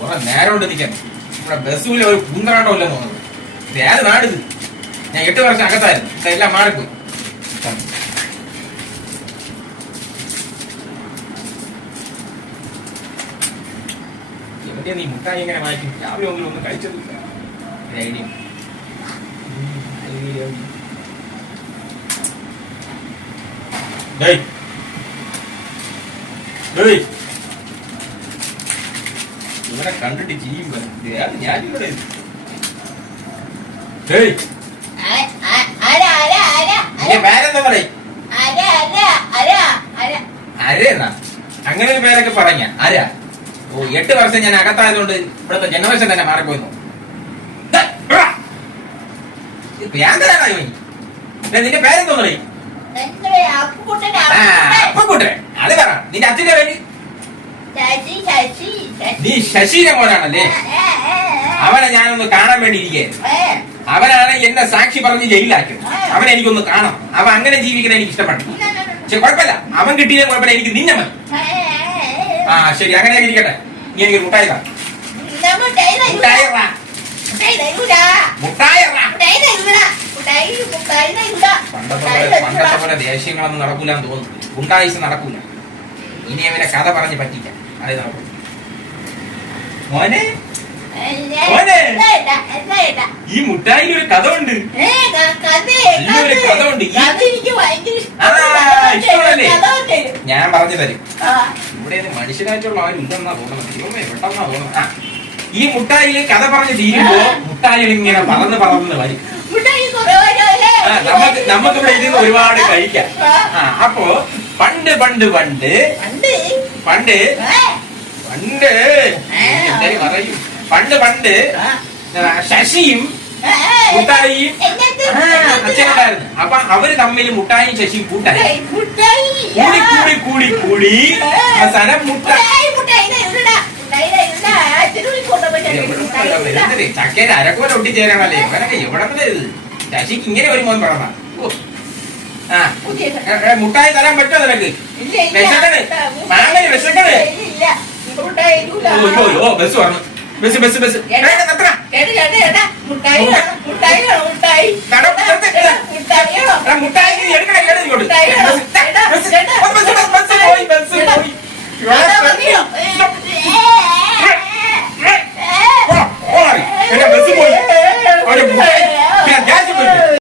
കുറെ നേരം കൊണ്ട് നിൽക്കാൻ ഇവിടെ ബസ്സിൽ ഒരു കുന്തറാണ്ടോ ഇല്ലെന്ന് തോന്നുന്നത് ഏത് നാടിത്? ഞാൻ എട്ട് വർഷം അകത്തായിരുന്നു. എല്ലാം മാറിപ്പോയി. എവിടെ നീ മുട്ടായി എങ്ങനെ വായിക്കും രാവിലെ ഒന്നും ഒന്നും കഴിച്ചതില്ല. ഐഡിയ. ഡേയ്. ഡേയ്. ഇവനെ കണ്ടിട്ട് ചെയ്യും പേരെന്താ പറയും. അങ്ങനെ ഒരു പേരൊക്കെ പറഞ്ഞ ആരാ? ഓ എട്ട് വർഷം ഞാൻ അകത്തായതുകൊണ്ട് ഇവിടുത്തെ ജനറേഷൻ തന്നെ മാറിപ്പോയിരുന്നു ഭ്യാന്തരാണോ ഇവൻ ദേ, നിന്റെ പേരെന്തോ പറയും? അപ്പുക്കുട്ടൻ, അത് പറ. നിന്റെ അച്ഛന്റെ പേര്. നീ ശശിയുടെ മോനാണല്ലേ. അവനെ ഞാനൊന്ന് കാണാൻ വേണ്ടി ഇരിക്കേ. അവനാണ് എന്നെ സാക്ഷി പറഞ്ഞ് ജയിലാക്കിയത് അവനെ എനിക്കൊന്ന് കാണാം അവൻ അങ്ങനെ ജീവിക്കുന്ന എനിക്ക് ഇഷ്ടപ്പെട്ടു പക്ഷെ കുഴപ്പമില്ല. അവൻ കിട്ടിയ കുഴപ്പമില്ല. എനിക്ക് നിന്നെ മതി. ആ ശരി. അങ്ങനെ ഇരിക്കട്ടെ. നീ എനിക്ക് മുട്ടായി. പണ്ടത്തെ പോലെ ദേഷ്യങ്ങളൊന്നും നടക്കൂലെന്ന് തോന്നുന്നു ഗുണ്ടായുസ് നടക്കൂല. ഇനി അവനെ കഥ പറഞ്ഞ് പറ്റിക്കാം മോനെ? ഈ മുട്ടായി ഒരു കഥ ഉണ്ട് കഥ, ഉണ്ട്. ഞാൻ പറഞ്ഞു തരും. ഇവിടെ മനുഷ്യനായിട്ടുള്ള മനുഷ്യരായിട്ടുള്ള ആരും ഉണ്ടെന്നാ തോന്നുന്നത്. ദൈവമേ പെട്ടെന്നാ തോന്നുന്നത്. ഈ മുട്ടായിൽ കഥ പറഞ്ഞ് തീരുമ്പോ മുട്ടായി ഇങ്ങനെ പറന്ന് പറന്ന് വരും. നമുക്ക് ഇവിടെ ഇരുന്ന് ഒരുപാട് കഴിക്കാം. അപ്പോ പണ്ട് പണ്ട് പണ്ട് പണ്ട്? പണ്ട് പറയൂ. പണ്ട് പണ്ട് ശശിയും മുട്ടായിയും അച്ഛനുണ്ടായിരുന്നു. അപ്പൊ അവർ തമ്മിൽ മുട്ടായും ശശിയും കൂട്ടായി. കൂടി കൂടി കൂടി കൂടി. അവസാനം മുട്ട മുട്ടായി. ചക്കേര അരക്കോല ഒട്ടിച്ചേരാമല്ലേ ഇവനൊക്കെ എവിടെ ഇത് ശശിക്ക് ഇങ്ങനെ ഒരു മോൻ പറഞ്ഞ മുട്ടായി തരാൻ പറ്റുമോ നിനക്ക്. വിശക്കണ്. മാമന് വിശക്കണ്. മുട്ടായി ഓ ബസ് വന്നു ബസ് ബസ് ബസ്. ഏട്ടാ.